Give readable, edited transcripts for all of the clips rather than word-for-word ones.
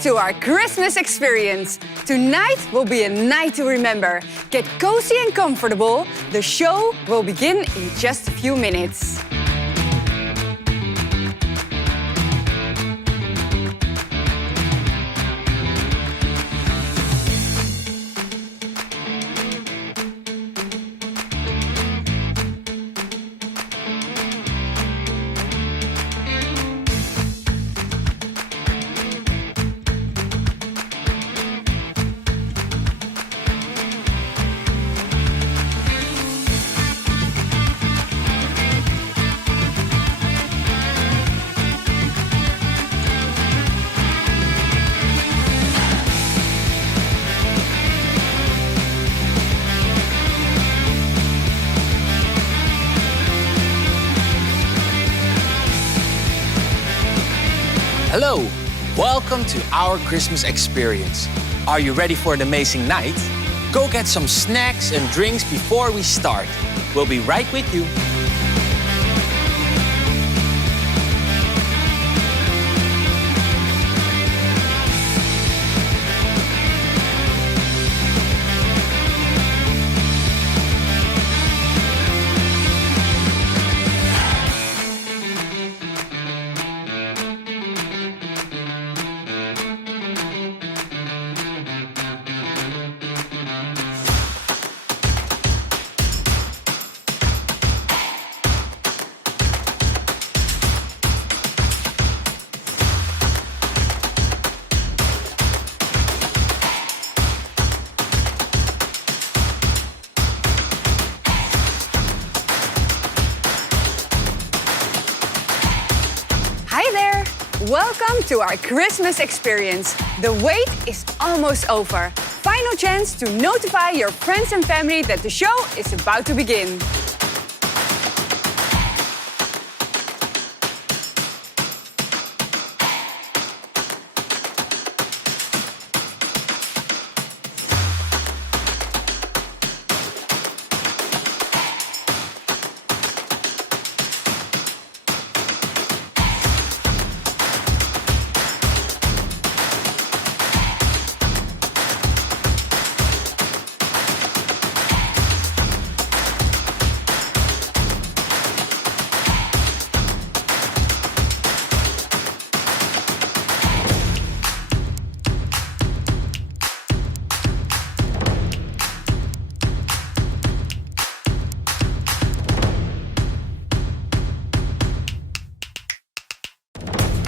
to our Christmas experience. Tonight will be a night to remember. Get cozy and comfortable. The show will begin in just a few minutes. Hello, welcome to our Christmas experience. Are you ready for an amazing night? Go get some snacks and drinks before we start. We'll be right with you. Welcome to our Christmas experience. The wait is almost over. Final chance to notify your friends and family that the show is about to begin.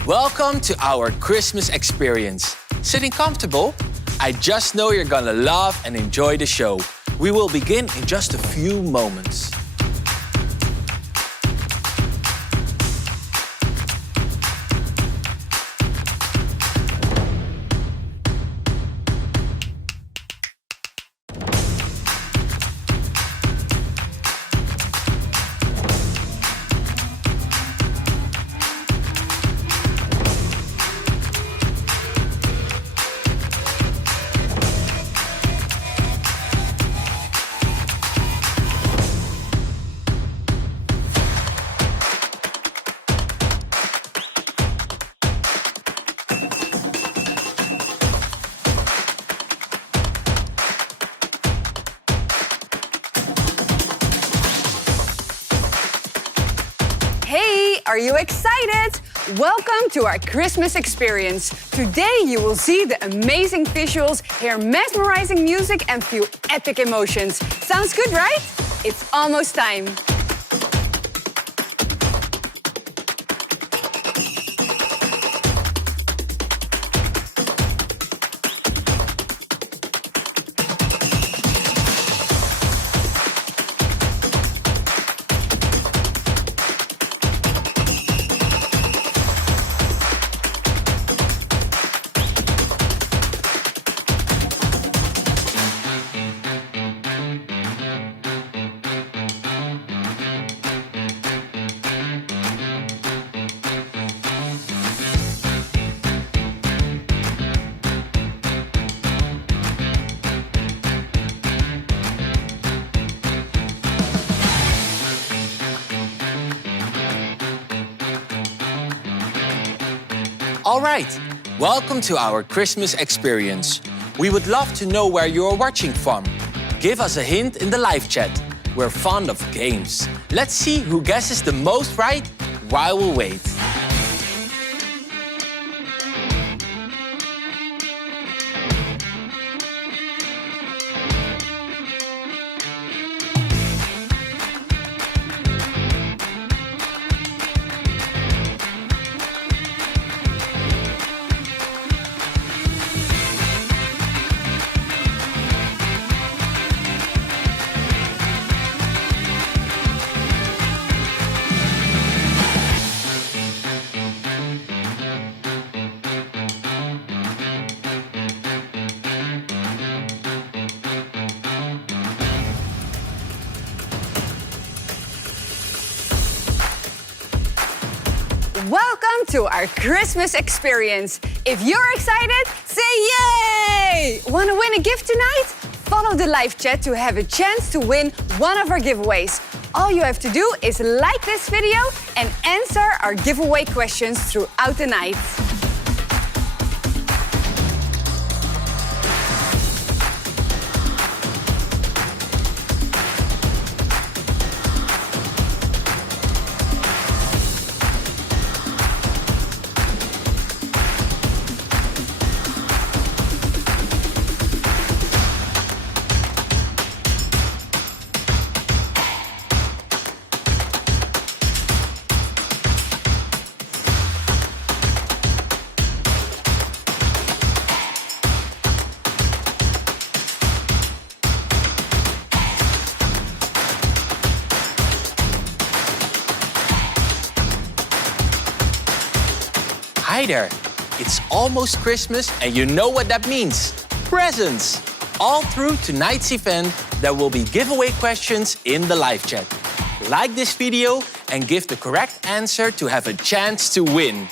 Welcome to our Christmas experience. Sitting comfortable? I just know you're gonna love and enjoy the show. We will begin in just a few moments. Are you excited? Welcome to our Christmas experience. Today you will see the amazing visuals, hear mesmerizing music and feel epic emotions. Sounds good, right? It's almost time. All right, Welcome to our Christmas experience. We would love to know where you are watching from. Give us a hint in the live chat. We're fond of games. Let's see who guesses the most right while we wait. Welcome to our Christmas experience. If you're excited, say yay! Want to win a gift tonight? Follow the live chat to have a chance to win one of our giveaways. All you have to do is like this video and answer our giveaway questions throughout the night. Hi there. It's almost Christmas and you know what that means. Presents! All through tonight's event, there will be giveaway questions in the live chat. Like this video and give the correct answer to have a chance to win.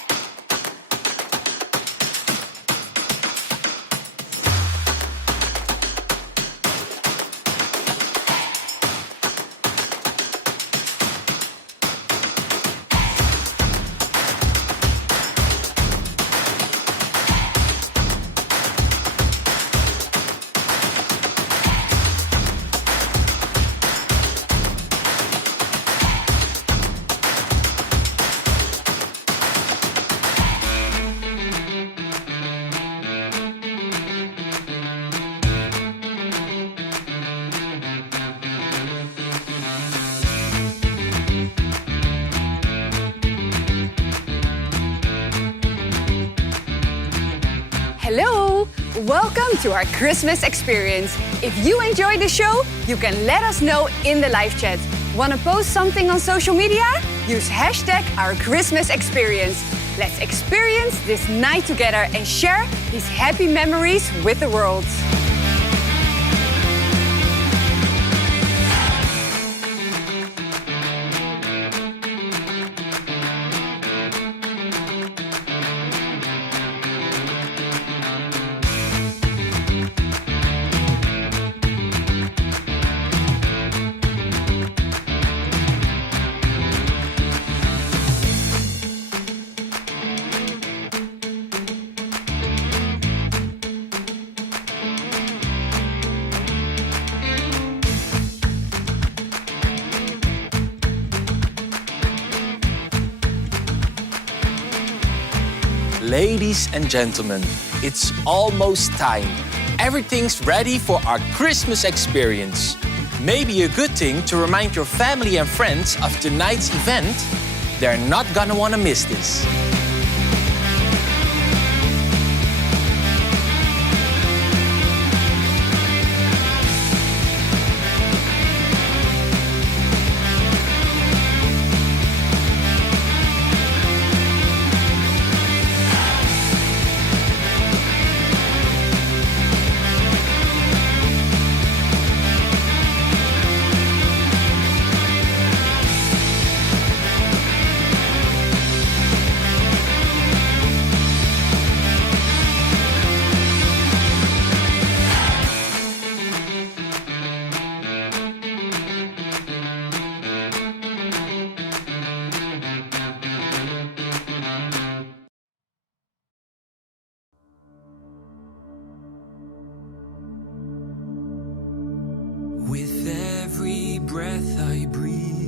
Hello! Welcome to our Christmas experience. If you enjoyed the show, you can let us know in the live chat. Want to post something on social media? Use hashtag our Christmas experience. Let's experience this night together and share these happy memories with the world. Ladies and gentlemen, it's almost time. Everything's ready for our Christmas experience. Maybe a good thing to remind your family and friends of tonight's event. They're not gonna wanna miss this. I breathe.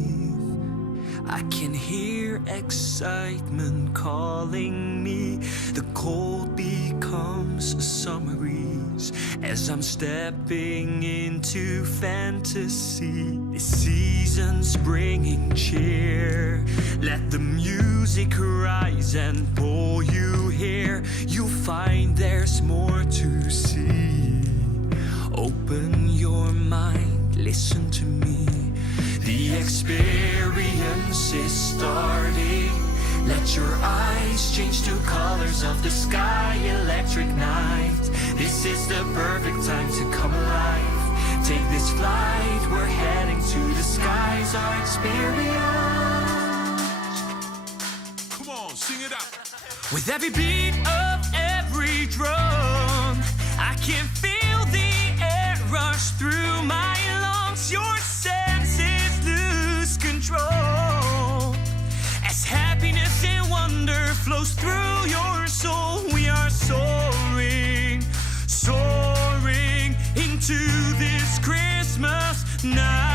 I can hear excitement calling me. The cold becomes a summer breeze as I'm stepping into fantasy. This season's bringing cheer. Let the music rise and pull you here. You'll find there's more to see. Open your mind, listen to me. The experience is starting. Let your eyes change to colors of the sky, electric night. This is the perfect time to come alive. Take this flight, we're heading to the skies, our experience. Come on, sing it out. With every beat of every drum, I can feel the air rush through my lungs. Your senses lose control as happiness and wonder flows through your soul. We are soaring, soaring into this Christmas night.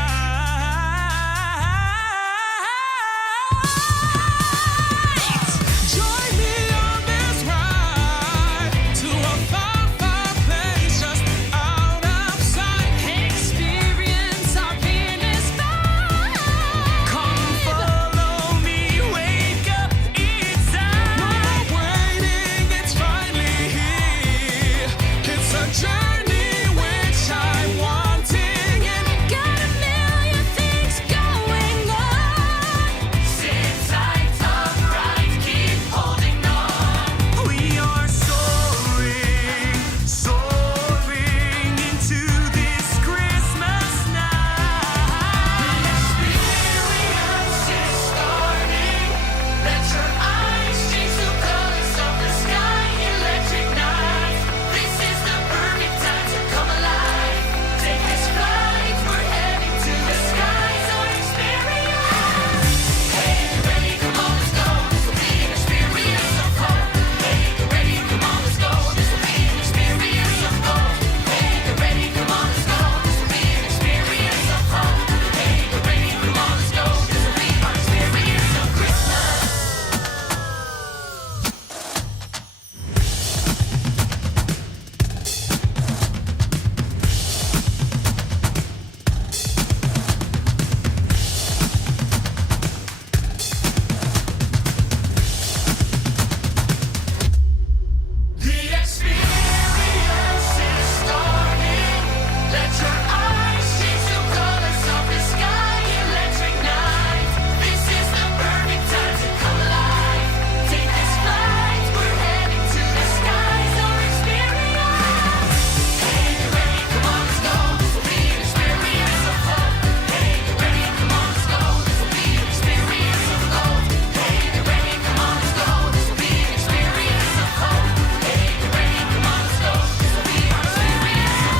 Join me on this ride to a far, far place just out of sight. Experience our Venus vibe. Come follow me, wake up, it's time. No waiting, it's finally here. It's a journey which I'm wanting, and Got a million things going on. Sit tight, upright, keep holding on. We are soaring, soaring into this Christmas night. The experience is starting. Let your eyes change to colors of the sky, electric night. This is the perfect time to come alive. Take this flight, we're heading to the skies, our experience. Hey, get ready, come on, let's go. This will be an experience of hope. Hey, get ready, come on, let's go. This will be an experience of gold. Hey, get ready, come on, let's go. This will be an experience of hope. Hey, get ready, come on, let's go. This will be our experience of Christmas. The experience is starting. Let your eyes change to colors of the sky, electric night. This is the perfect time to come alive. Take this flight, we're heading to the skies, our experience. Hey, get ready, come on, let's go. This will be an experience of hope. Hey, get ready, come on, let's go. This will be an experience of gold. Hey, get ready, come on, let's go. This will be an experience of hope. Hey, get ready, come on, let's go. This will be our experience of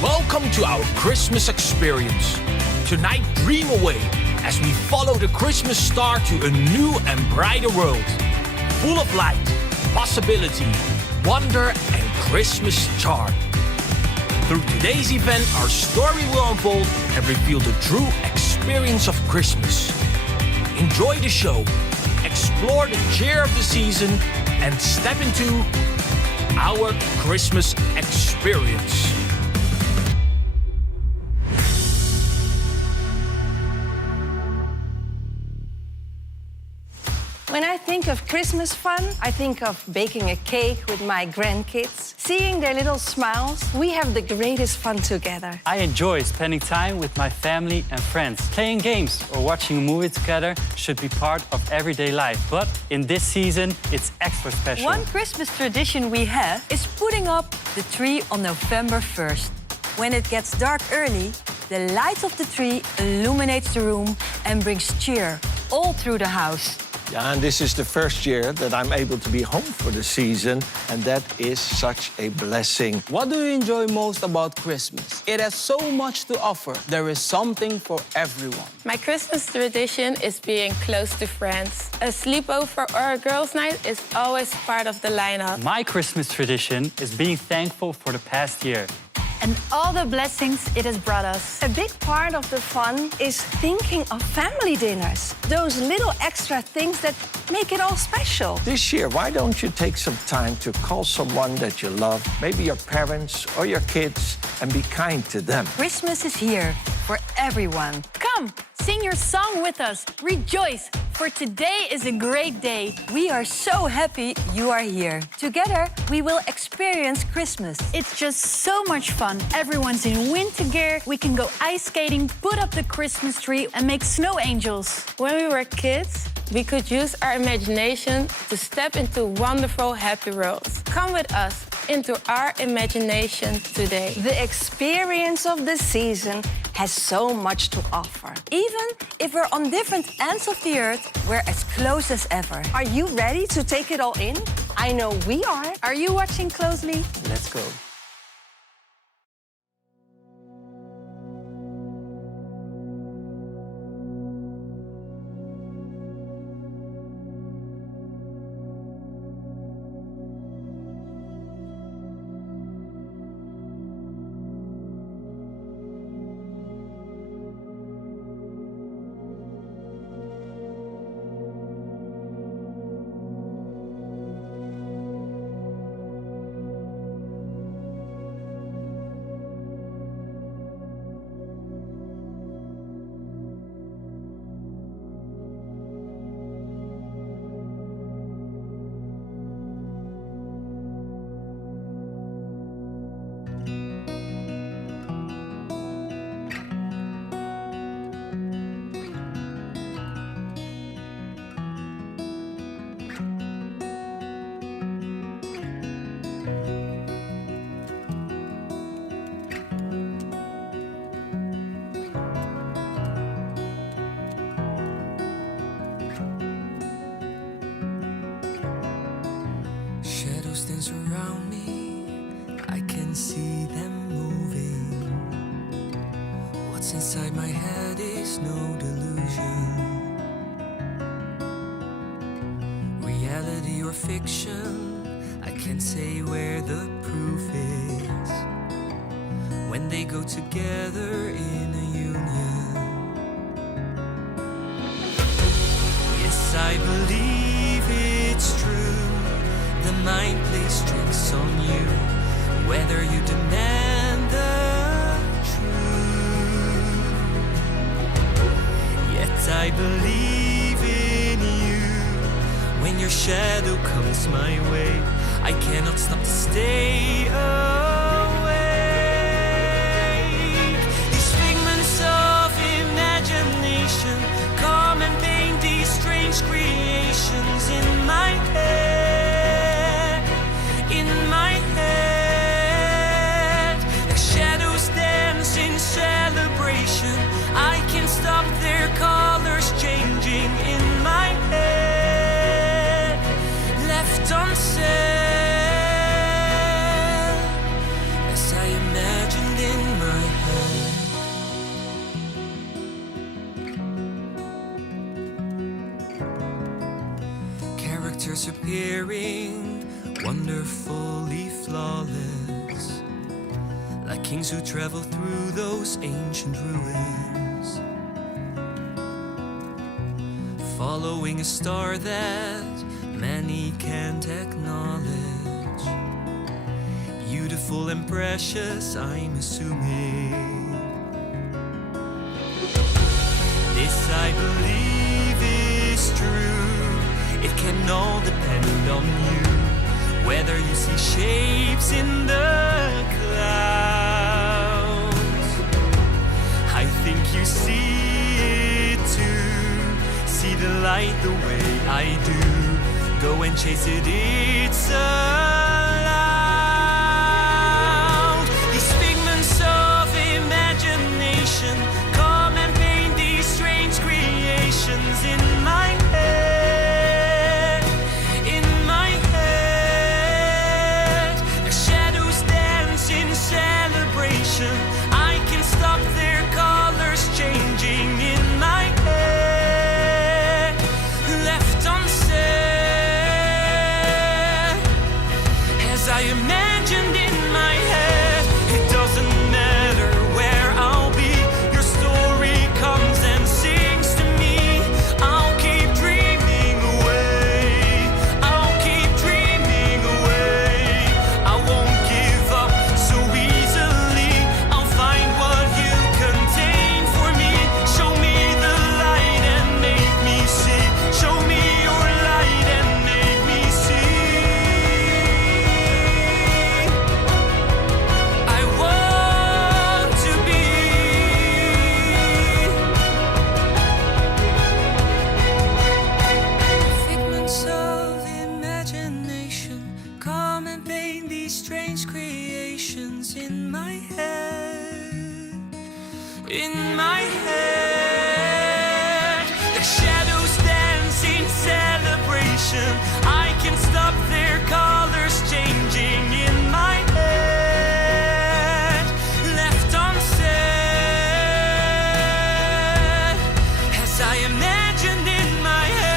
Welcome to our Christmas experience. Tonight, dream away as we follow the Christmas star to a new and brighter world. Full of light, possibility, wonder, and Christmas charm. Through today's event, our story will unfold and reveal the true experience of Christmas. Enjoy the show, explore the cheer of the season, and step into our Christmas experience. When I think of Christmas fun, I think of baking a cake with my grandkids, seeing their little smiles. We have the greatest fun together. I enjoy spending time with my family and friends. Playing games or watching a movie together should be part of everyday life. But in this season, it's extra special. One Christmas tradition we have is putting up the tree on November 1st. When it gets dark early, the light of the tree illuminates the room and brings cheer all through the house. Yeah, and this is the first year that I'm able to be home for the season, and that is such a blessing. What do you enjoy most about Christmas? It has so much to offer. There is something for everyone. My Christmas tradition is being close to friends. A sleepover or a girls' night is always part of the lineup. My Christmas tradition is being thankful for the past year. And all the blessings it has brought us. A big part of the fun is thinking of family dinners. Those little extra things that make it all special. This year, why don't you take some time to call someone that you love, maybe your parents or your kids, and be kind to them? Christmas is here for everyone. Come, sing your song with us. Rejoice, for today is a great day. We are so happy you are here. Together, we will experience Christmas. It's just so much fun. Everyone's in winter gear. We can go ice skating, put up the Christmas tree, and make snow angels. When we were kids, we could use our imagination to step into wonderful, happy worlds. Come with us into our imagination today. The experience of the season has so much to offer. Even if we're on different ends of the earth, we're as close as ever. Are you ready to take it all in? I know we are. Are you watching closely? Let's go. Shadows dance around me, I can see them moving. What's inside my head is no delusion. Reality or fiction, I can't say where the proof is. When they go together in a union. Yes, I believe it's true. The mind plays tricks on you, whether you demand the truth. Yet I believe in you. When your shadow comes my way, I cannot stop to stay awake. These figments of imagination come and paint these strange creations in my head. In my head, the shadows dance in celebration. I can't stop their colors changing in my head. Left unsaid, as I imagined in my head. Characters appearing wonderfully flawless, like kings who travel through those ancient ruins, following a star that many can't acknowledge. Beautiful and precious, I'm assuming. This I believe is true. It can all depend on you. Whether you see shapes in the clouds, I think you see it too. See the light the way I do. Go and chase it, it's allowed. These figments of imagination come and paint these strange creations in my head. imagined in my head. It doesn't matter where I'll be, your story comes and sings to me. I'll keep dreaming away, I'll keep dreaming away. I won't give up so easily, I'll find what you contain for me. Show me the light and make me see. Show me your light and make me see. I want to be figments of imagination. Come and paint these strange creations in my head. In my head, the shadows dance in celebration. I can stop their colors changing in my head. Left unsaid, as I imagined in my head.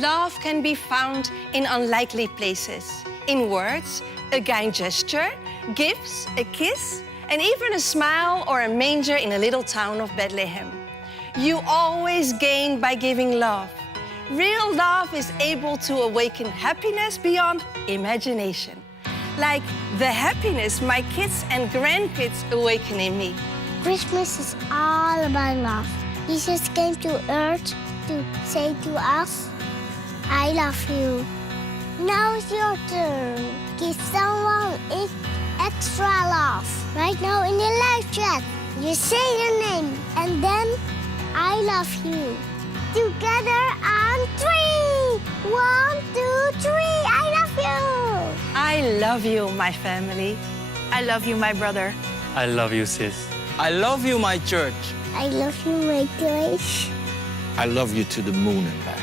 Love can be found in unlikely places. In words, a kind gesture, gifts, a kiss, and even a smile or a manger in a little town of Bethlehem. You always gain by giving love. Real love is able to awaken happiness beyond imagination. Like the happiness my kids and grandkids awaken in me. Christmas is all about love. Jesus came to earth to say to us, I love you. Now it's your turn. Give someone extra love. Right now in the live chat, you say your name and then I love you. Together on 3. 1, 2, 3. I love you. I love you, my family. I love you, my brother. I love you, sis. I love you, my church. I love you, my grace. I love you to the moon and back.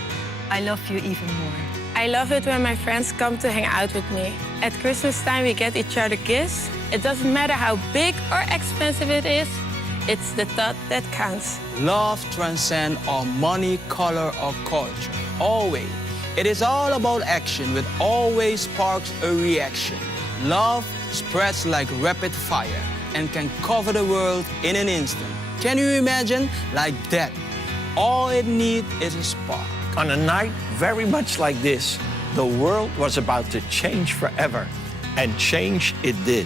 I love you even more. I love it when my friends come to hang out with me. At Christmas time, we get each other gifts. It doesn't matter how big or expensive it is, it's the thought that counts. Love transcends all money, color, or culture. Always. It is all about action, which always sparks a reaction. Love spreads like rapid fire and can cover the world in an instant. Can you imagine? Like that. All it needs is a spark. On a night very much like this, the world was about to change forever. And change it did.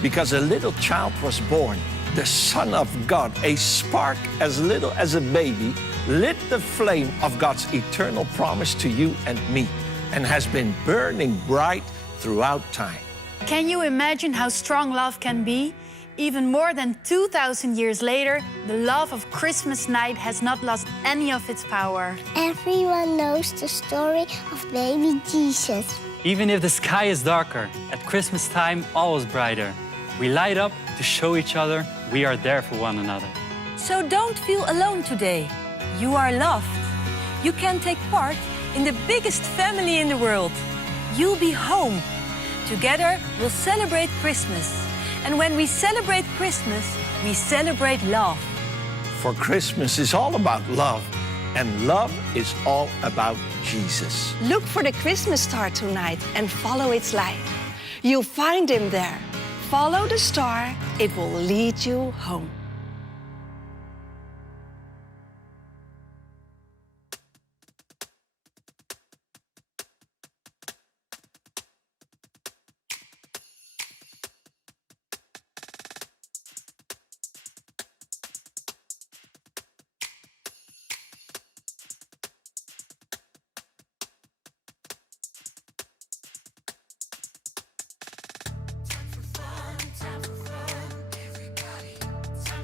Because a little child was born, the Son of God, a spark as little as a baby, lit the flame of God's eternal promise to you and me, and has been burning bright throughout time. Can you imagine how strong love can be? Even more than 2,000 years later, the love of Christmas night has not lost any of its power. Everyone knows the story of baby Jesus. Even if the sky is darker, at Christmas time all is brighter. We light up to show each other we are there for one another. So don't feel alone today. You are loved. You can take part in the biggest family in the world. You'll be home. Together, we'll celebrate Christmas. And when we celebrate Christmas, we celebrate love. For Christmas is all about love, and love is all about Jesus. Look for the Christmas star tonight and follow its light. You'll find him there. Follow the star, it will lead you home. Time for fun, everybody. Time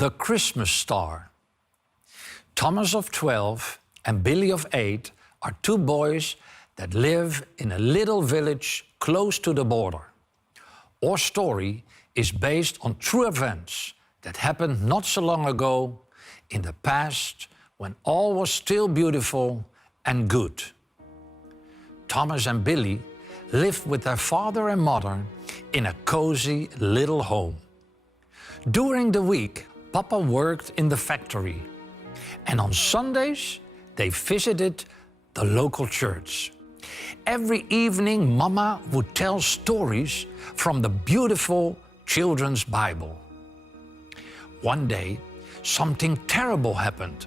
the Christmas star. Thomas of 12 and Billy of 8 are two boys that live in a little village close to the border. Our story is based on true events that happened not so long ago in the past when all was still beautiful and good. Thomas and Billy lived with their father and mother in a cozy little home. During the week, Papa worked in the factory, and on Sundays they visited the local church. Every evening, Mama would tell stories from the beautiful children's Bible. One day, something terrible happened.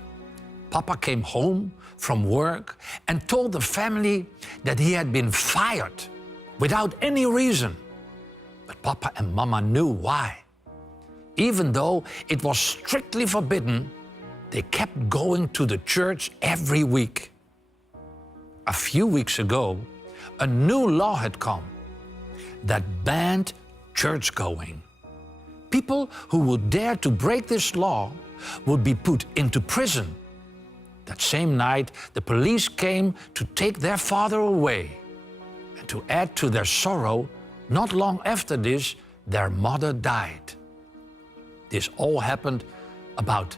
Papa came home from work and told the family that he had been fired without any reason. But Papa and Mama knew why. Even though it was strictly forbidden, they kept going to the church every week. A few weeks ago, a new law had come that banned church-going. People who would dare to break this law would be put into prison. That same night, the police came to take their father away. And to add to their sorrow, not long after this, their mother died. This all happened about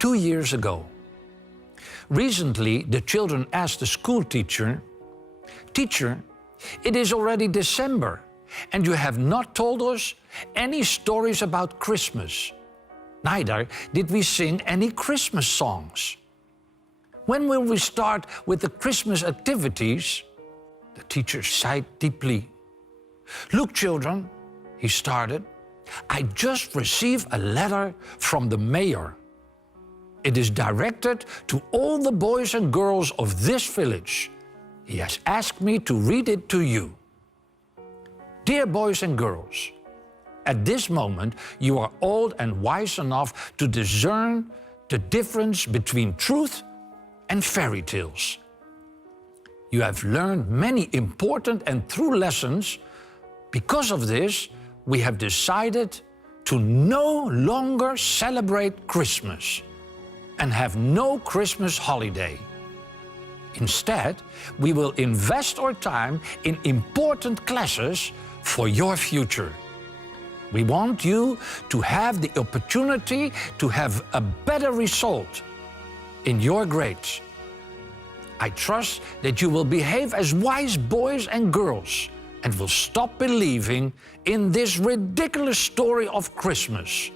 2 years ago. Recently, the children asked the school teacher, "Teacher, it is already December, and you have not told us any stories about Christmas. Neither did we sing any Christmas songs. When will we start with the Christmas activities?" The teacher sighed deeply. "Look, children," he started, "I just received a letter from the mayor. It is directed to all the boys and girls of this village. He has asked me to read it to you. Dear boys and girls, at this moment you are old and wise enough to discern the difference between truth and fairy tales. You have learned many important and true lessons. Because of this, we have decided to no longer celebrate Christmas and have no Christmas holiday. Instead, we will invest our time in important classes for your future. We want you to have the opportunity to have a better result in your grades. I trust that you will behave as wise boys and girls and will stop believing in this ridiculous story of Christmas."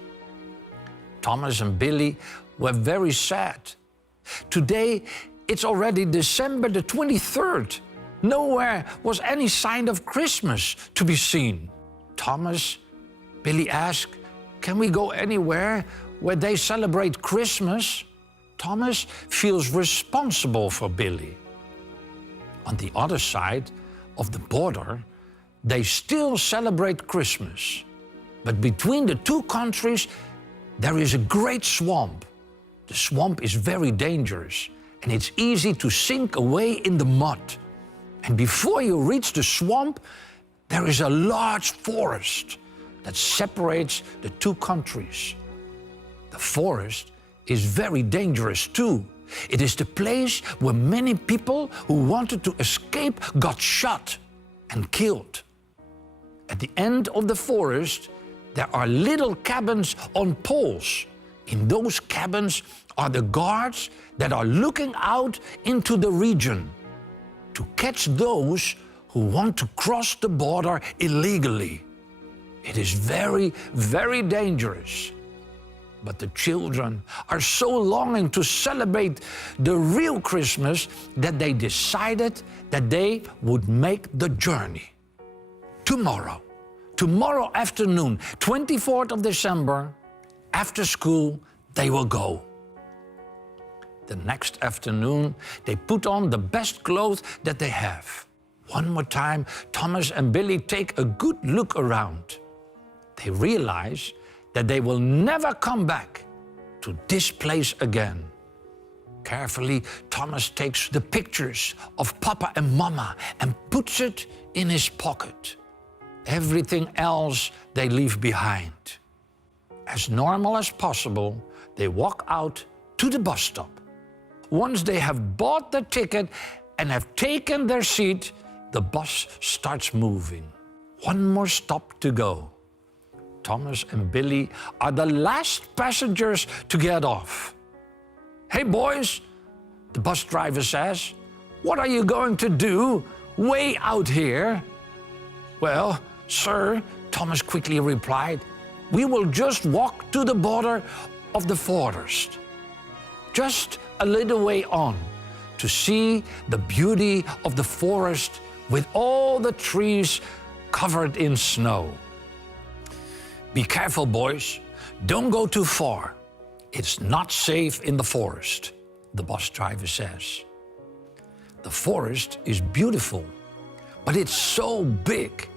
Thomas and Billy were very sad. Today, it's already December the 23rd. Nowhere was any sign of Christmas to be seen. Thomas, Billy asked, "Can we go anywhere where they celebrate Christmas?" Thomas feels responsible for Billy. On the other side of the border, they still celebrate Christmas. But between the two countries, there is a great swamp. The swamp is very dangerous, and it's easy to sink away in the mud. And before you reach the swamp, there is a large forest that separates the two countries. The forest is very dangerous too. It is the place where many people who wanted to escape got shot and killed. At the end of the forest, there are little cabins on poles. In those cabins are the guards that are looking out into the region to catch those who want to cross the border illegally. It is very, very dangerous. But the children are so longing to celebrate the real Christmas that they decided that they would make the journey. Tomorrow afternoon, 24th of December, after school, they will go. The next afternoon, they put on the best clothes that they have. One more time, Thomas and Billy take a good look around. They realize that they will never come back to this place again. Carefully, Thomas takes the pictures of Papa and Mama and puts it in his pocket. Everything else they leave behind. as normal as possible, they walk out to the bus stop. Once they have bought the ticket and have taken their seat, the bus starts moving. One more stop to go. Thomas and Billy are the last passengers to get off. "Hey boys," the bus driver says, "what are you going to do way out here?" "Well, sir," Thomas quickly replied, "we will just walk to the border of the forest, just a little way on, to see the beauty of the forest with all the trees covered in snow." "Be careful, boys. Don't go too far. It's not safe in the forest," the bus driver says. The forest is beautiful, but it's so big.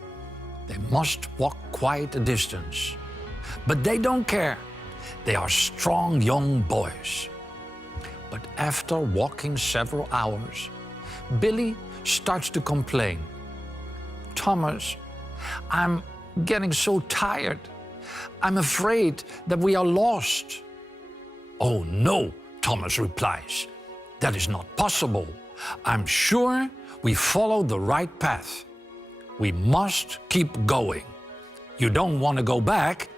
They must walk quite a distance. But they don't care. They are strong young boys. But after walking several hours, Billy starts to complain. "Thomas, I'm getting so tired. I'm afraid that we are lost." "Oh no," Thomas replies. "That is not possible. I'm sure we follow the right path. We must keep going. You don't want to go back,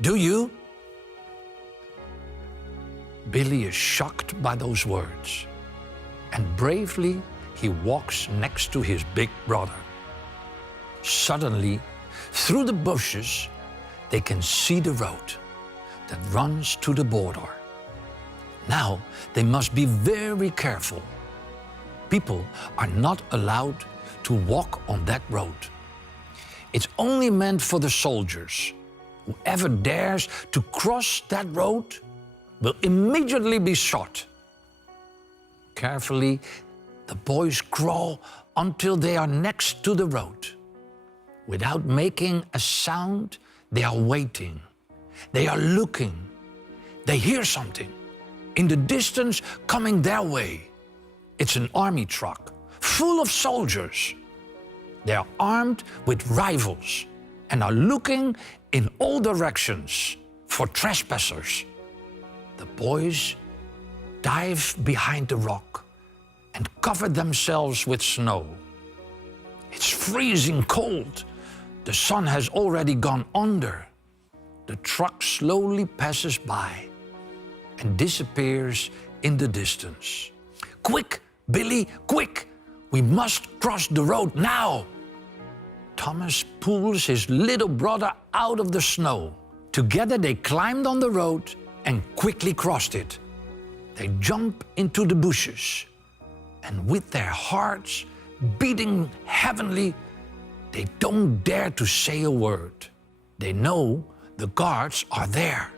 do you?" Billy is shocked by those words, and bravely he walks next to his big brother. Suddenly, through the bushes, they can see the road that runs to the border. Now they must be very careful. People are not allowed to walk on that road. It's only meant for the soldiers. Whoever dares to cross that road will immediately be shot. Carefully, the boys crawl until they are next to the road. Without making a sound, they are waiting. They are looking. They hear something in the distance coming their way. It's an army truck full of soldiers. They are armed with rifles and are looking in all directions for trespassers. The boys dive behind the rock and cover themselves with snow. It's freezing cold. The sun has already gone under. The truck slowly passes by and disappears in the distance. "Quick, Billy, quick! We must cross the road now!" Thomas pulls his little brother out of the snow. Together they climbed on the road and quickly crossed it. They jump into the bushes, and with their hearts beating heavenly, they don't dare to say a word. They know the guards are there.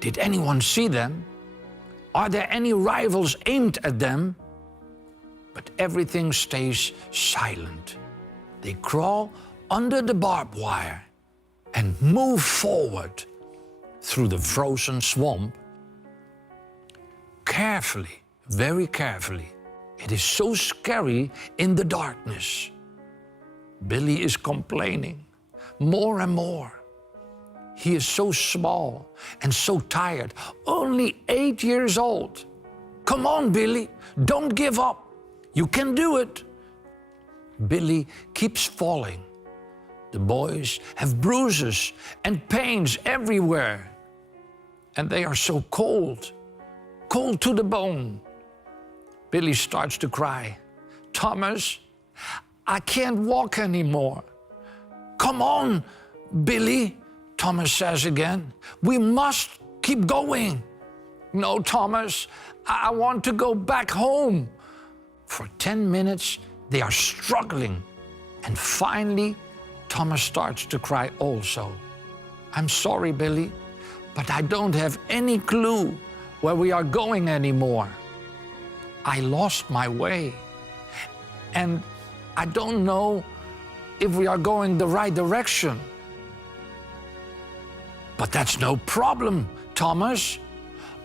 Did anyone see them? Are there any rifles aimed at them? But everything stays silent. They crawl under the barbed wire and move forward through the frozen swamp. Carefully, very carefully. It is so scary in the darkness. Billy is complaining more and more. He is so small and so tired, only 8 years old. "Come on, Billy, don't give up. You can do it." Billy keeps falling. The boys have bruises and pains everywhere. And they are so cold, cold to the bone. Billy starts to cry. "Thomas, I can't walk anymore." "Come on, Billy," Thomas says again. "We must keep going." "No, Thomas, I want to go back home." For 10 minutes, they are struggling. And finally, Thomas starts to cry also. "I'm sorry, Billy, but I don't have any clue where we are going anymore. I lost my way. And I don't know if we are going the right direction." "But that's no problem, Thomas.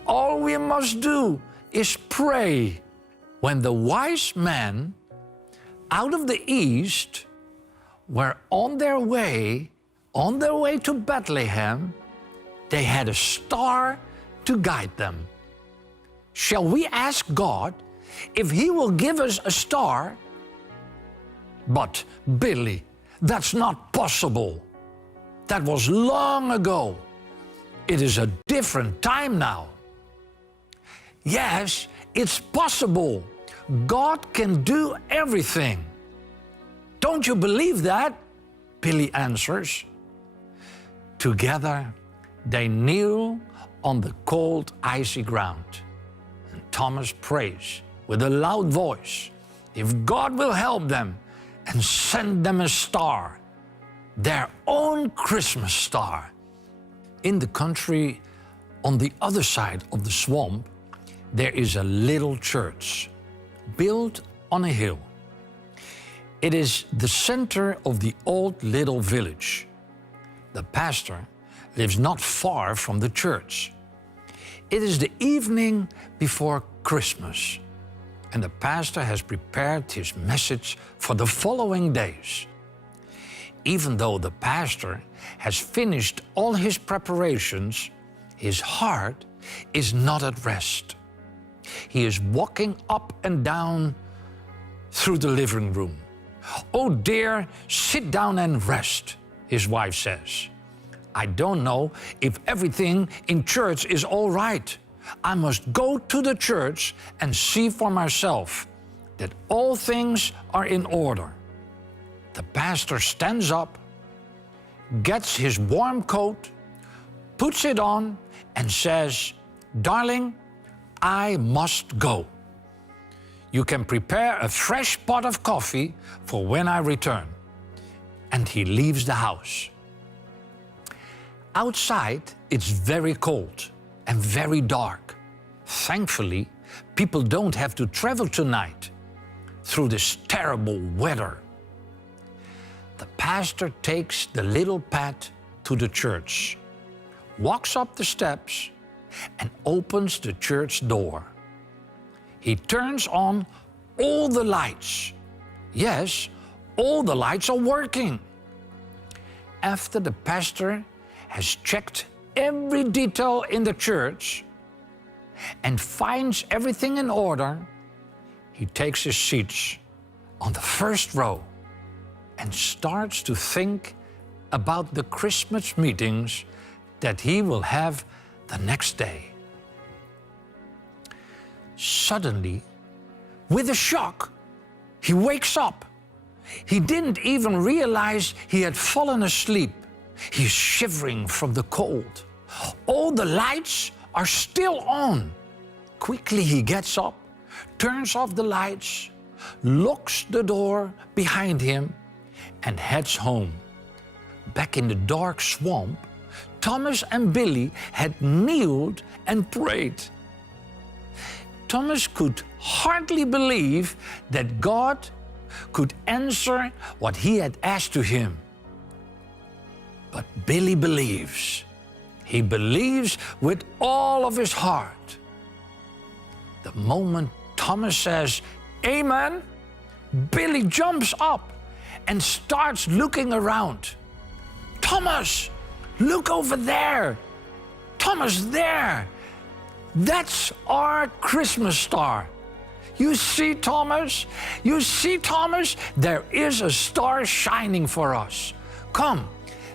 All we must do is pray." When the wise men out of the east were on their way to Bethlehem, they had a star to guide them. Shall we ask God if He will give us a star? But, Billy, that's not possible. That was long ago. It is a different time now. Yes, it's possible. God can do everything. Don't you believe that? Billy answers. Together, they kneel on the cold, icy ground. And Thomas prays with a loud voice, if God will help them and send them a star, their own Christmas star. In the country on the other side of the swamp, there is a little church built on a hill. It is the center of the old little village. The pastor lives not far from the church. It is the evening before Christmas, and the pastor has prepared his message for the following days. Even though the pastor has finished all his preparations, his heart is not at rest. He is walking up and down through the living room. "Oh dear, sit down and rest," his wife says. "I don't know if everything in church is all right. I must go to the church and see for myself that all things are in order." The pastor stands up, gets his warm coat, puts it on, and says, "Darling, I must go. You can prepare a fresh pot of coffee for when I return." And he leaves the house. Outside, it's very cold and very dark. Thankfully, people don't have to travel tonight through this terrible weather. The pastor takes the little path to the church, walks up the steps, and opens the church door. He turns on all the lights. Yes, all the lights are working. After the pastor has checked every detail in the church and finds everything in order, he takes his seat on the first row and starts to think about the Christmas meetings that he will have the next day. Suddenly, with a shock, he wakes up. He didn't even realize he had fallen asleep. He's shivering from the cold. All the lights are still on. Quickly he gets up, turns off the lights, locks the door behind him, and heads home. Back in the dark swamp, Thomas and Billy had kneeled and prayed. Thomas could hardly believe that God could answer what he had asked to him. But Billy believes. He believes with all of his heart. The moment Thomas says, "Amen," Billy jumps up and starts looking around. "Thomas, look over there. Thomas, there. That's our Christmas star. You see, Thomas? You see, Thomas? There is a star shining for us. Come,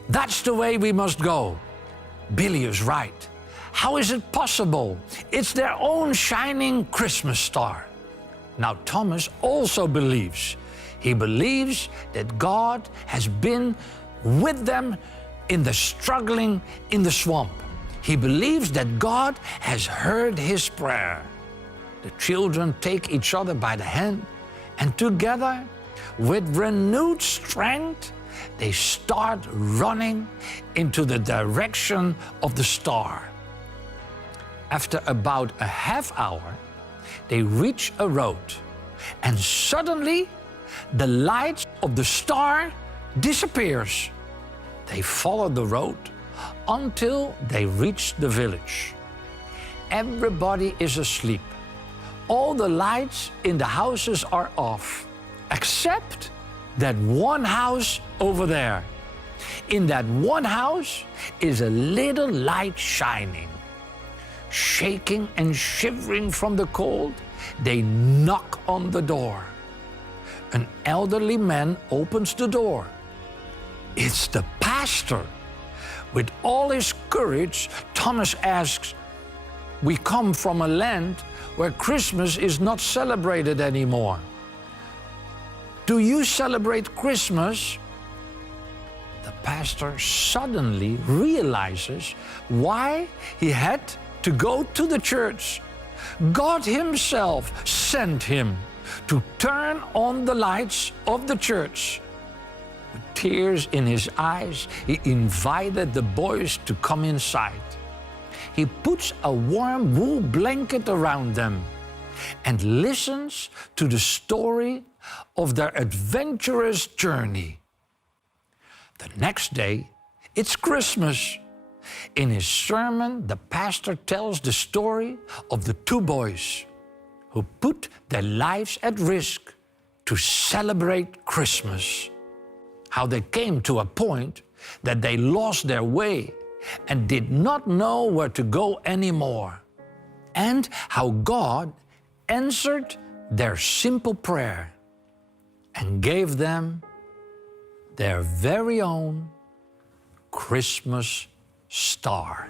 that's the way we must go." Billy is right. How is it possible? It's their own shining Christmas star. Now Thomas also believes. He believes that God has been with them in the struggling in the swamp. He believes that God has heard his prayer. The children take each other by the hand, and together, with renewed strength, they start running into the direction of the star. After about a half hour, they reach a road, and suddenly the light of the star disappears. They follow the road until they reach the village. Everybody is asleep. All the lights in the houses are off, except that one house over there. In that one house is a little light shining. Shaking and shivering from the cold, they knock on the door. An elderly man opens the door. It's the pastor. With all his courage, Thomas asks, "We come from a land where Christmas is not celebrated anymore. Do you celebrate Christmas?" The pastor suddenly realizes why he had to go to the church. God Himself sent him to turn on the lights of the church. With tears in his eyes, he invited the boys to come inside. He puts a warm wool blanket around them and listens to the story of their adventurous journey. The next day, it's Christmas. In his sermon, the pastor tells the story of the two boys who put their lives at risk to celebrate Christmas. How they came to a point that they lost their way and did not know where to go anymore. And how God answered their simple prayer and gave them their very own Christmas star.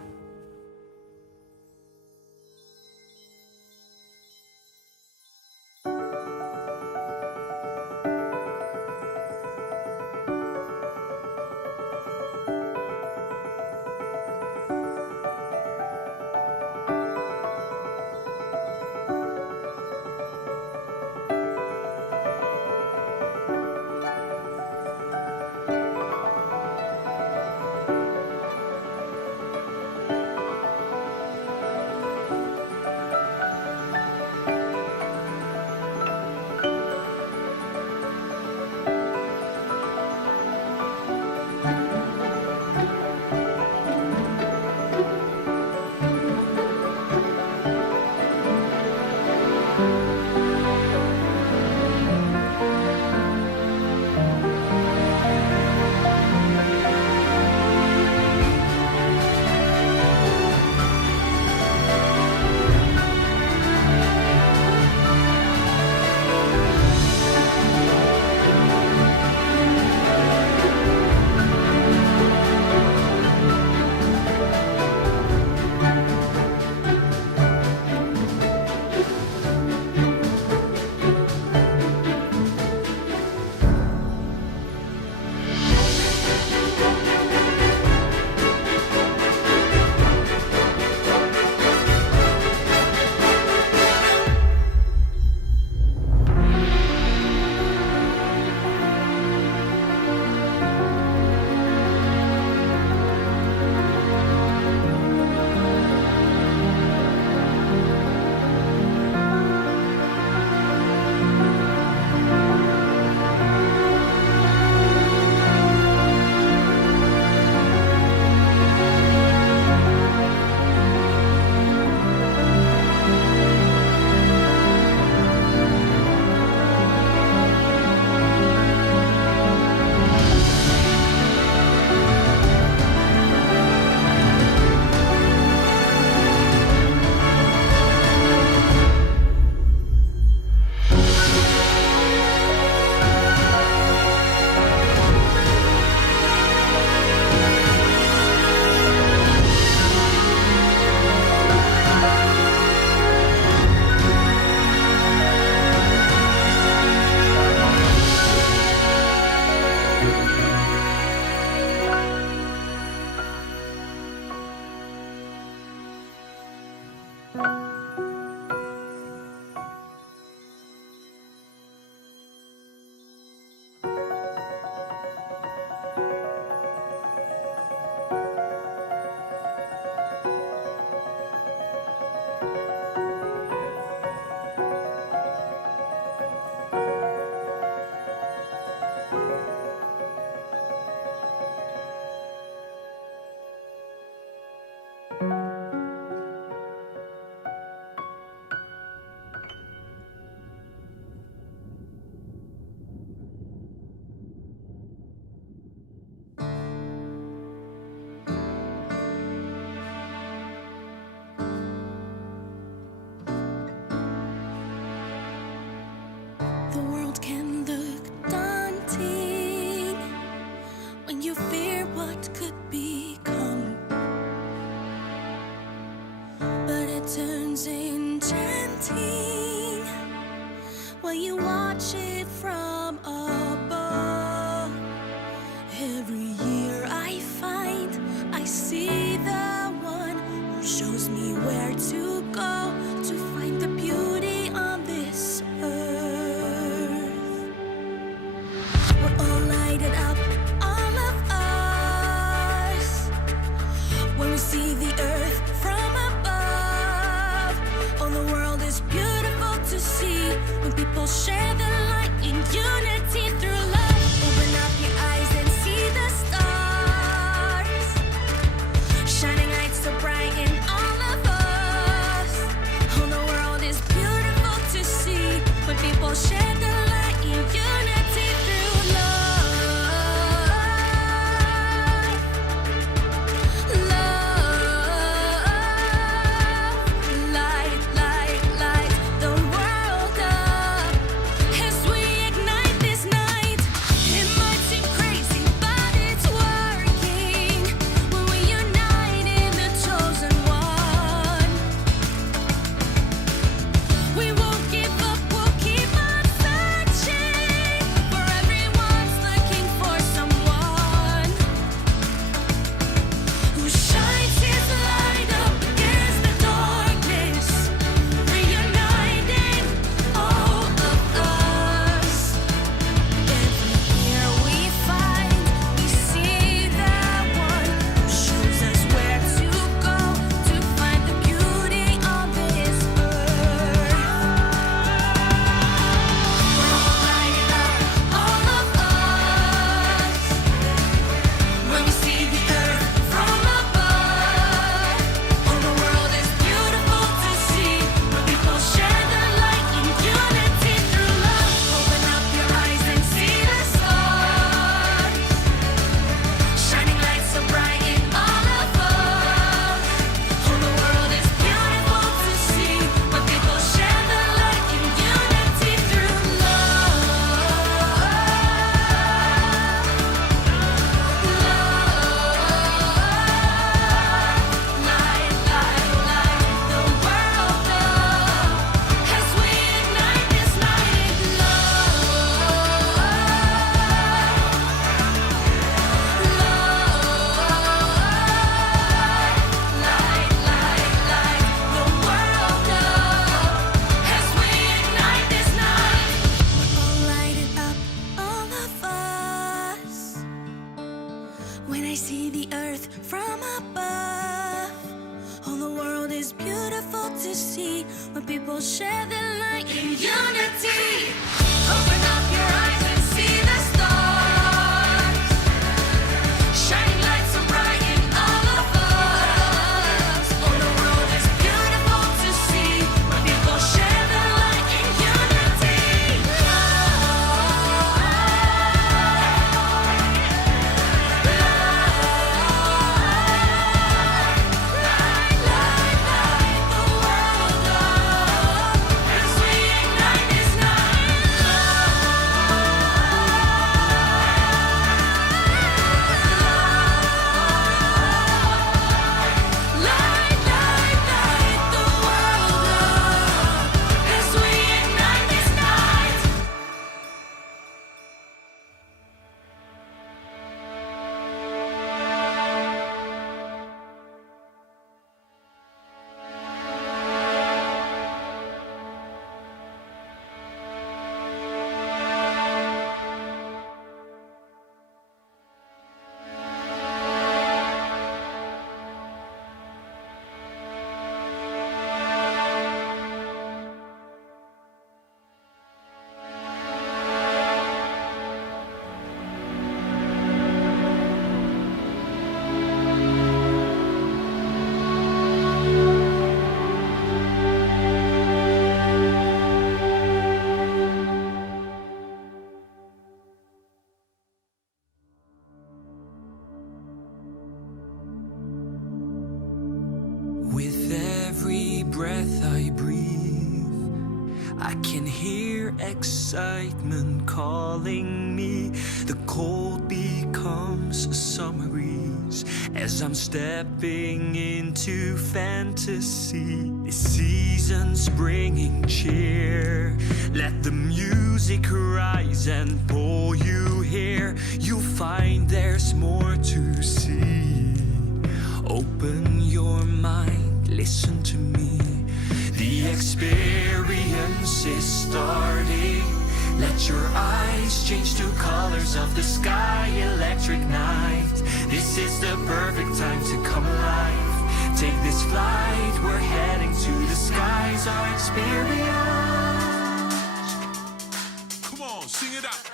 when you watch it from above. Every year I see the one who shows me where to go to find the beauty on this earth. We're all lighted up, all of us, when we see the earth from above. Oh, the world is beautiful to see when people share the light in unity through love. Open up your eyes and see the stars, shining lights so bright in all of us. Oh, the world is beautiful to see when people share the light in unity through love. Love, light, light, light the world up as we ignite this night. It might seem crazy, but it's working when we unite in the chosen one. We won't give up, we'll keep on searching, for everyone's looking for someone who shines his light up against the darkness, reuniting all of us. Every year we see that one who shows us where to go to find the beauty on this earth. We're all lighted up, all of us, when we see the earth from above. Oh, the world is beautiful to see when people share the light in unity through love. Open up your eyes and see the stars, shining lights so bright in all of us. Oh, the world is beautiful to see when people share the light in unity through love. Light, light, light the world up as we ignite this night. Light, light, light the world up as we ignite this night. We're all lighted up, all of us, when I see the earth from above. Oh, the world is beautiful to see when people share the light in unity. Open up your eyes and see the stars, shining lights so bright in all of us. Oh, the world is beautiful to see when people share the light in unity. With every breath I breathe, I can hear excitement calling me. The cold becomes a summer breeze as I'm stepping into fantasy. This season's bringing cheer. Let the music rise and pull you here. You'll find there's more to see. Open your mind, listen to me. The experience is starting. Let your eyes change to colors of the sky, electric night. This is the perfect time to come alive. Take this flight, we're heading to the skies, our experience. Come on, sing it out.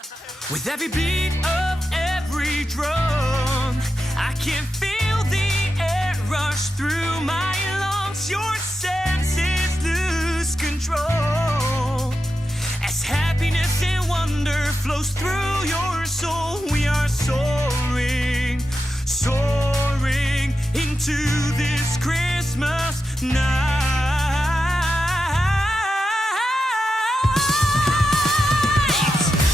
With every beat of every drum, I can feel the air rush through my lungs. Your senses lose control as happiness and wonder flows through your soul. We are soaring, soaring into this Christmas night.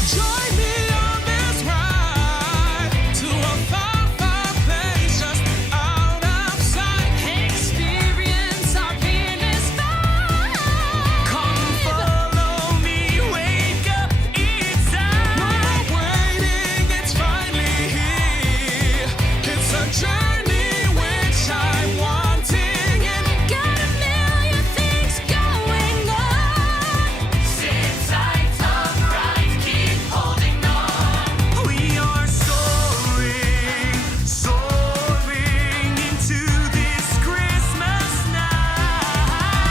Join me on this ride to a far, far place just out of sight. Experience our happiness vibe. Come follow me, wake up, it's time. We're waiting, it's finally here. It's a journey which I'm wanting, and Got a million things going on. Sit tight, upright, keep holding on. We are soaring, soaring into this Christmas night.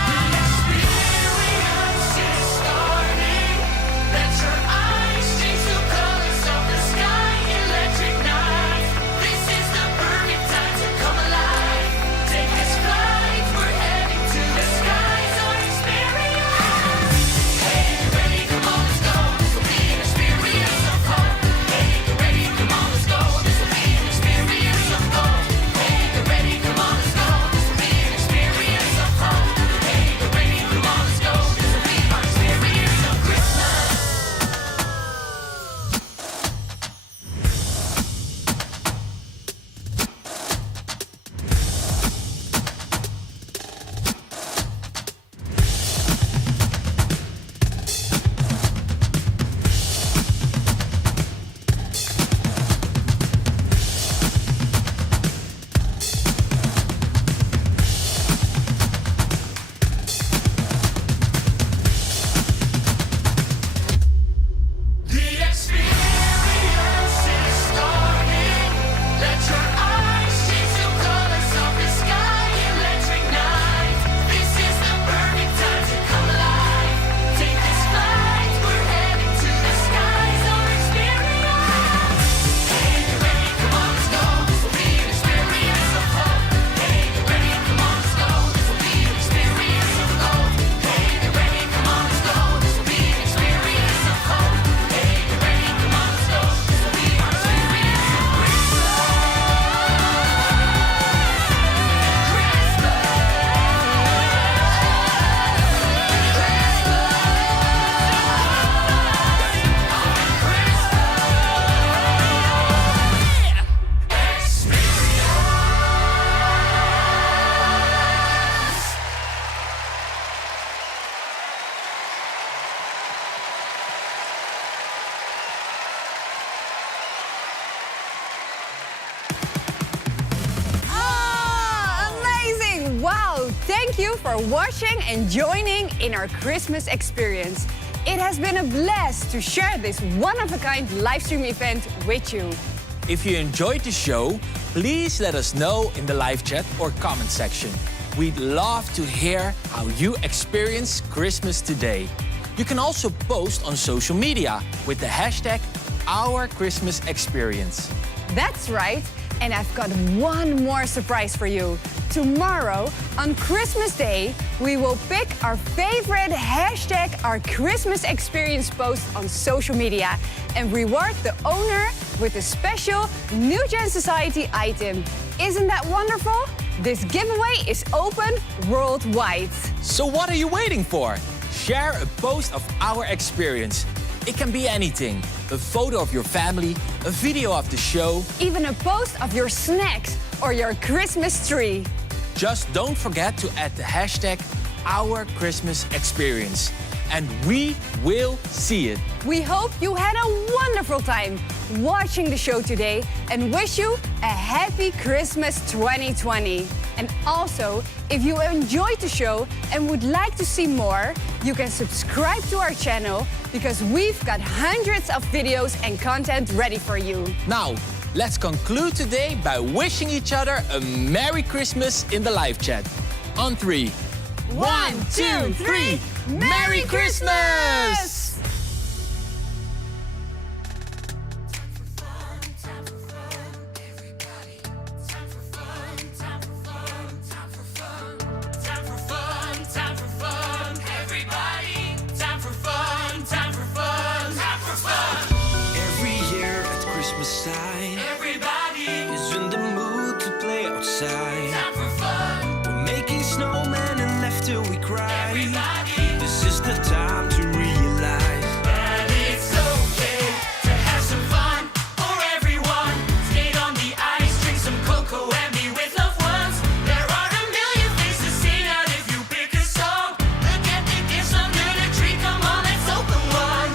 The experience is starting. Let your eyes change to colors of the sky, electric night. This is the perfect time to come alive. Take this flight, we're heading to the skies, our experience. Hey, you ready? Come on, let's go. This will be an experience of hope. Hey, you ready? Come on, let's go. This will be an experience of gold. Hey, you ready? Come on, let's go. This will be an experience of hope. Hey, you ready? Come on, let's go. This will be our experience of Christmas. The experience is starting. Let your eyes change to colors of the sky, electric night. This is the perfect time to come alive. Take this flight, we're heading to the skies, our experience. Hey, you ready? Come on, let's go. This will be an experience of hope. Hey, you ready? Come on, let's go. This will be an experience of gold. Hey, you ready? Come on, let's go. This will be an experience of hope. Hey, you ready? Come on, let's go. This will be our experience of Amazing! Wow, thank you for watching and joining in our Christmas experience. It has been a blast to share this one-of-a-kind live stream event with you. If you enjoyed the show, please let us know in the live chat or comment section. We'd love to hear how you experience Christmas today. You can also post on social media with the hashtag #OurChristmasExperience. That's right. And I've got one more surprise for you. Tomorrow, on Christmas Day, we will pick our favorite hashtag Our Christmas Experience post on social media and reward the owner with a special New Gen Society item. Isn't that wonderful? This giveaway is open worldwide. So what are you waiting for? Share a post of our experience. It can be anything. A photo of your family, a video of the show. Even a post of your snacks or your Christmas tree. Just don't forget to add the hashtag #OurChristmasExperience. And we will see it. We hope you had a wonderful time watching the show today and wish you a happy Christmas 2020. And also, if you enjoyed the show and would like to see more, you can subscribe to our channel because we've got hundreds of videos and content ready for you. Now, let's conclude today by wishing each other a Merry Christmas in the live chat. On 3. 1, 2, 3. Merry Christmas! Everybody is in the mood to play outside. Time for fun. We're making snowmen and left till we cry. Everybody, this is the time to realize that it's okay to have some fun for everyone. Skate on the ice, drink some cocoa, and be with loved ones. There are a million things to sing out if you pick a song. Look at the gifts under the tree. Come on, let's open one.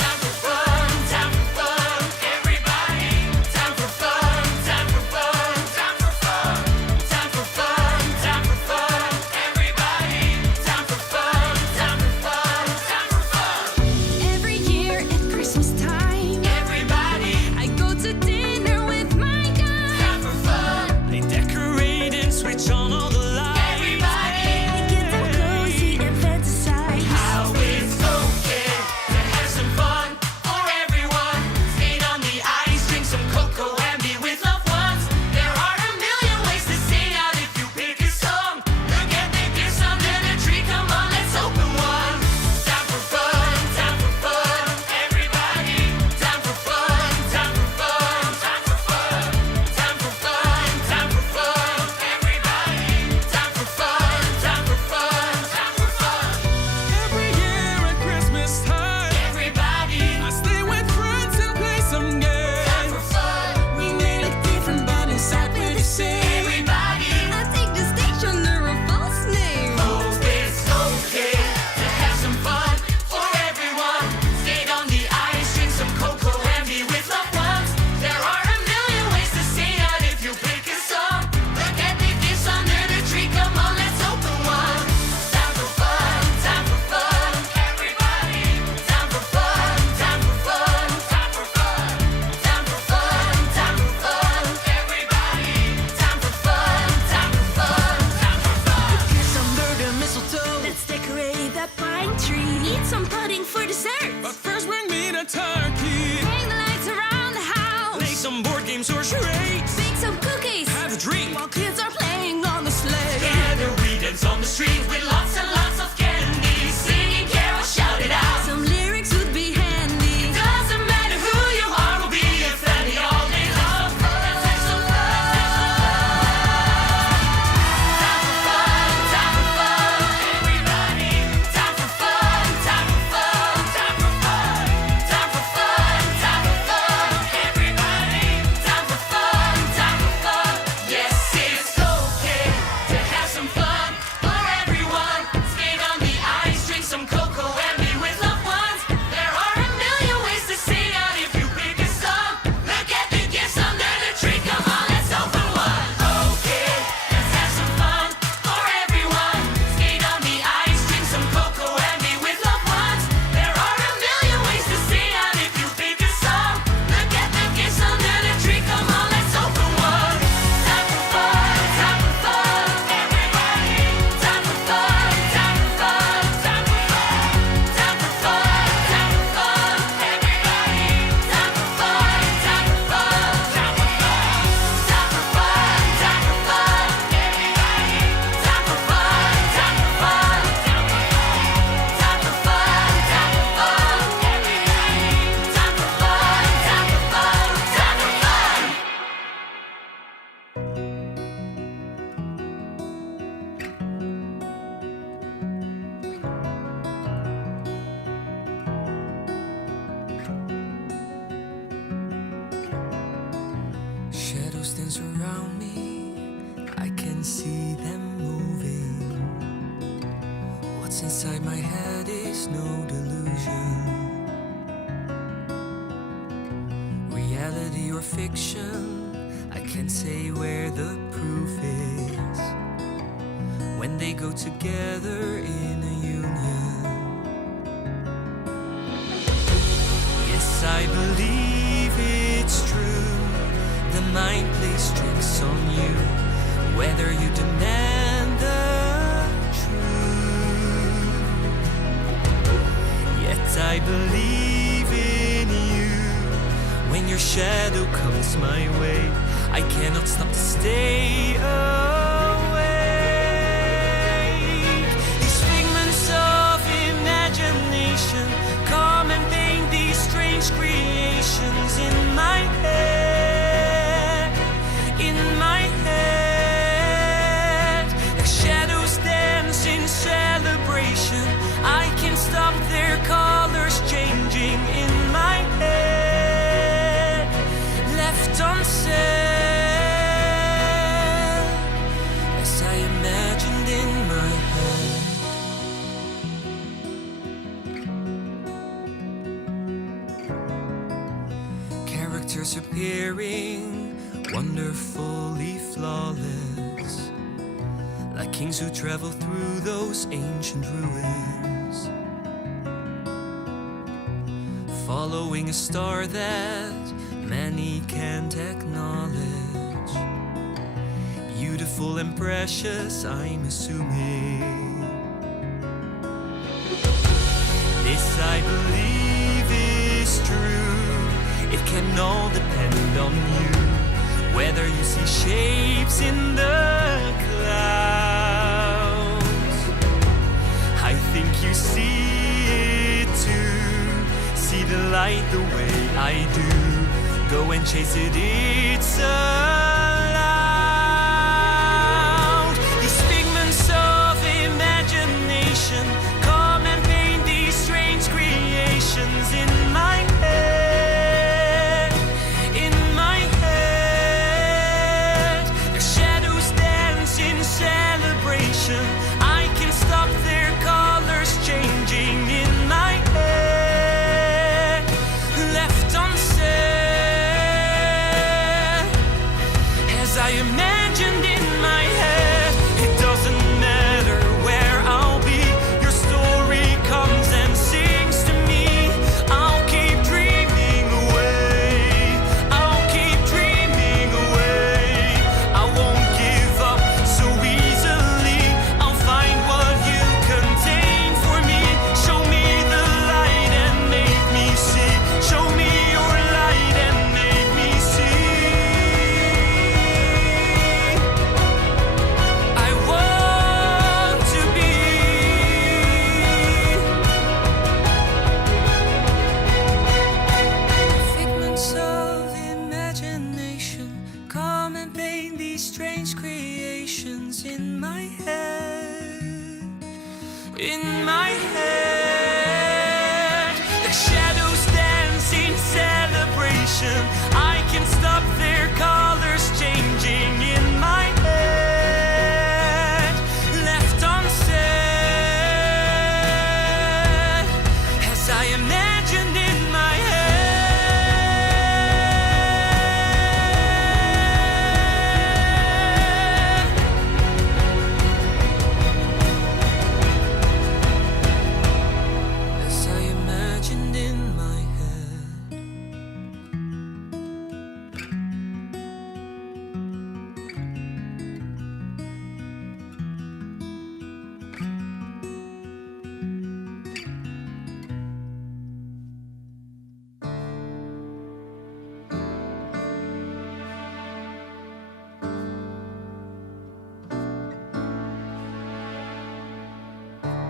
Time for fun, time for fun. Everybody, time for fun, time for fun, time for fun, time for fun, time for fun. Everybody, time for fun, time for fun, time for fun. Every year at Christmas time, Everybody, I go to dinner with my guy. time for fun. They decorate and switch on all the lights. Everybody, Get them cozy and fantasize. how it's okay to have some fun for everyone. Skate on the ice, drink some cocoa, and be with loved ones. There are a million ways to sing out if you pick a song. Look at the gifts under the tree. Come on, let's open one. Time for fun, time for fun. Everybody, things around me, I can see them moving. What's inside my head is no delusion. Reality or fiction, I can't say where the proof is. When they go together in a union. Yes, I believe it's true. The mind plays tricks on you, whether you demand the truth. Yet I believe in you. When your shadow comes my way, I cannot stop to stay awake. These figments of imagination come and paint these strange creations in my head, in my head. The shadows dance in celebration. I can't stop their colors changing in my head, left unsaid. As I imagined in my head. Characters appearing wonderfully flawless, like kings who travel through those ancient ruins, following a star that many can't acknowledge. Beautiful and precious, I'm assuming. This I believe is true. It can all depend on you, whether you see shapes in the clouds. I think you see it too. See the light the way I do. Go and chase it, it's allowed. These figments of imagination come and paint these strange creations in my head, in my head. Their shadows dance in celebration. I can stop their colors changing in my head, left unsaid. As I imagined in my head, it doesn't matter where I'll be. Your story comes and sings to me. I'll keep dreaming away. I'll keep dreaming away. I won't give up so easily. I'll find what you contain for me. Show me the light and make me see. Show me your light and make me see. I want to be. Figments of imagination come and paint these strange creations in my head, in my head. The shadows dance in celebration. I can stop their colors changing in my head, left unsaid. As I imagined in my head. As I imagined in my head.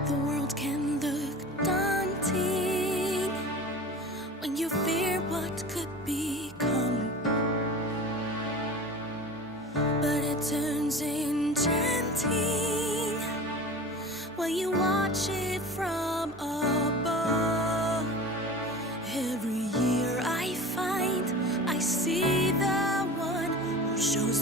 The world can look daunting when you fear what could become, but it turns enchanting when you watch it from above. Every year I find I see the one who shows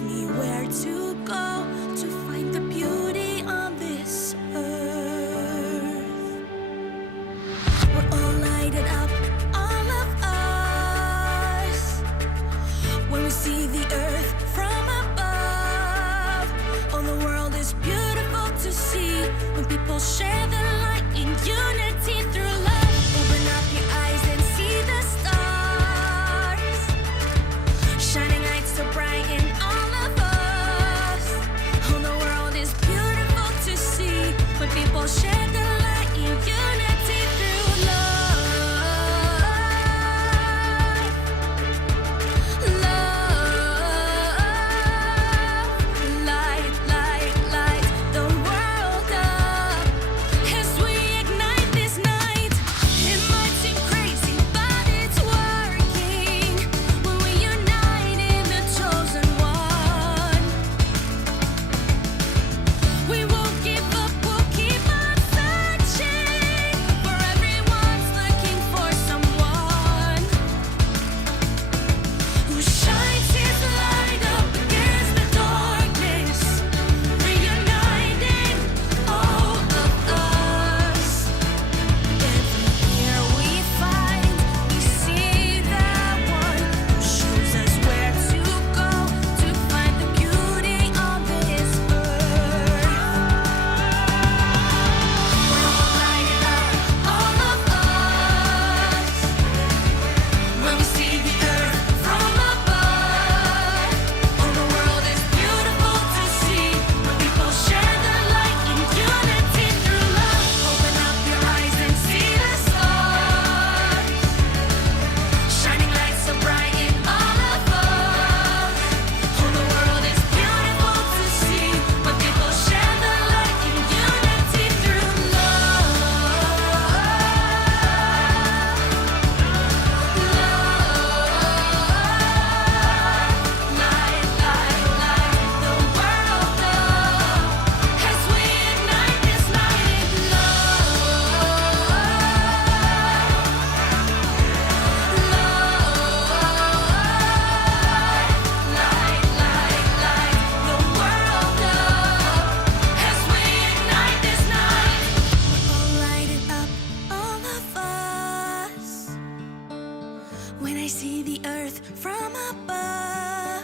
When I see the earth from above,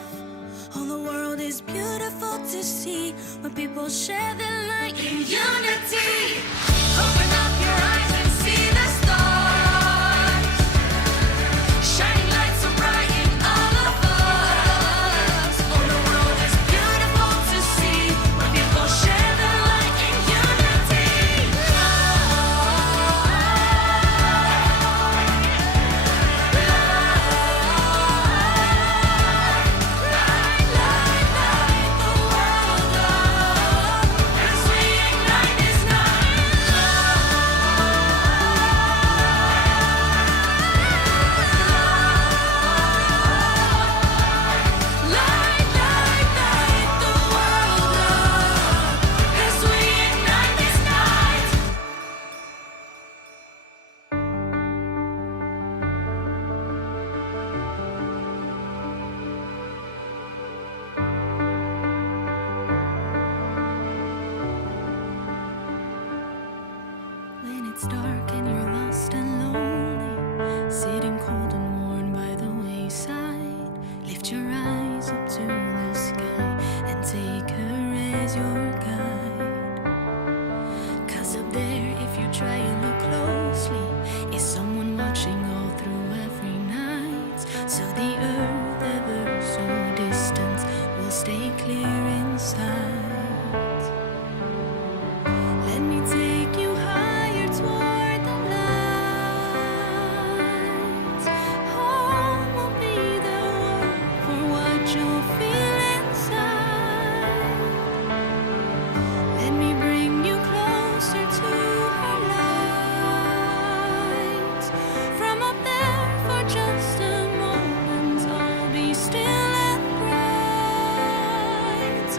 all the world is beautiful to see. When people share their light in unity. Open up your eyes and see the stars, shining light so bright in all of us. All the world is beautiful to see. When people share their light in unity. When it's dark and you're lost and lonely, sitting cold and worn by the wayside, lift your eyes up to the sky and take her as your guide. 'Cause up there, if you try and look closely, is someone watching all through every night. So the earth, ever so distant, will stay clear inside. Let me take you higher toward the light. Home will be the word for what you'll feel inside. Let me bring you closer to her light. From up there for just a moment, I'll be still and bright.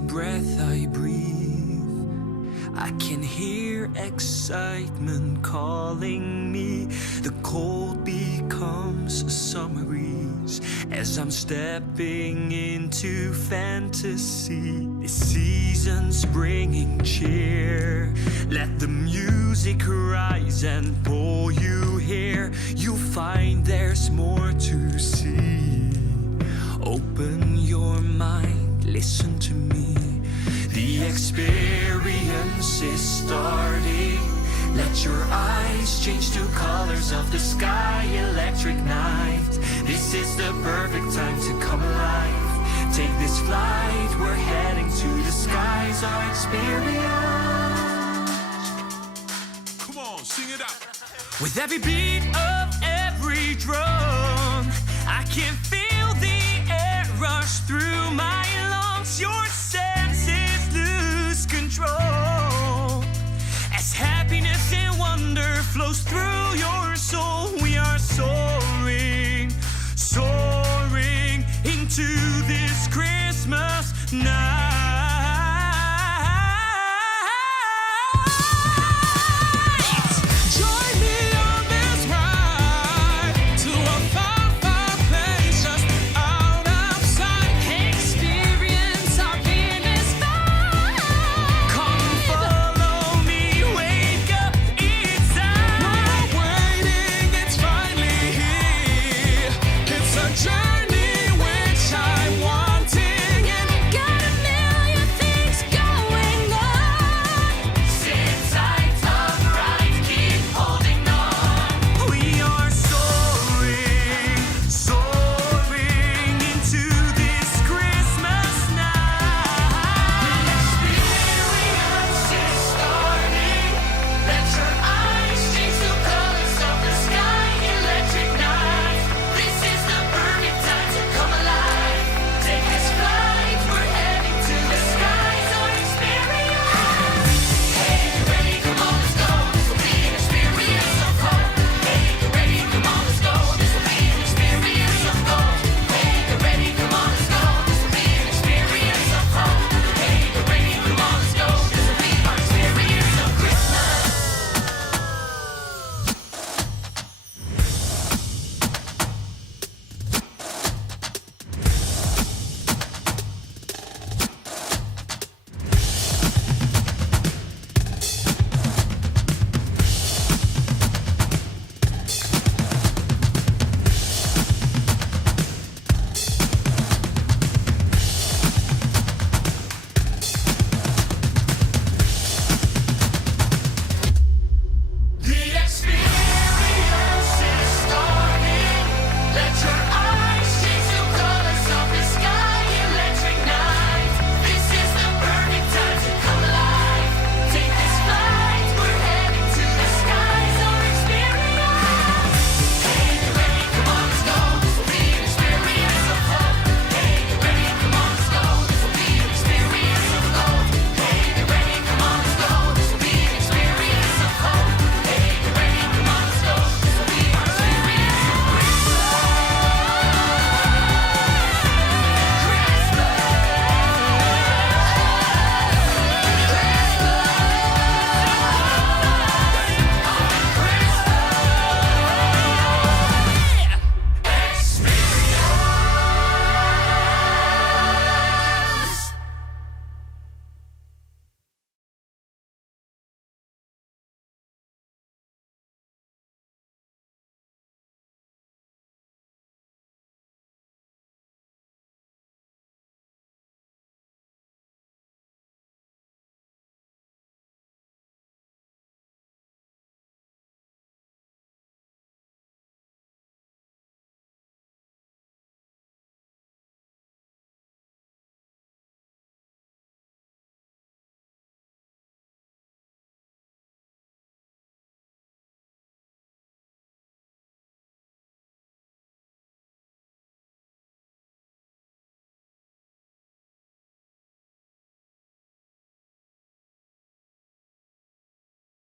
every breath I breathe. I can hear excitement calling me. The cold becomes a summer breeze as I'm stepping into fantasy. This season's bringing cheer. Let the music rise and pull you here. You'll find there's more to see. Open your mind, listen to me. The experience is starting. Let your eyes change to colors of the sky. Electric night. This is the perfect time to come alive. Take this flight, we're heading to the skies. Our experience. Come on, sing it out. With every beat of every drum, I can feel the air rush through my lungs. Your senses lose control as happiness and wonder flows through your soul. We are soaring, soaring into this Christmas night.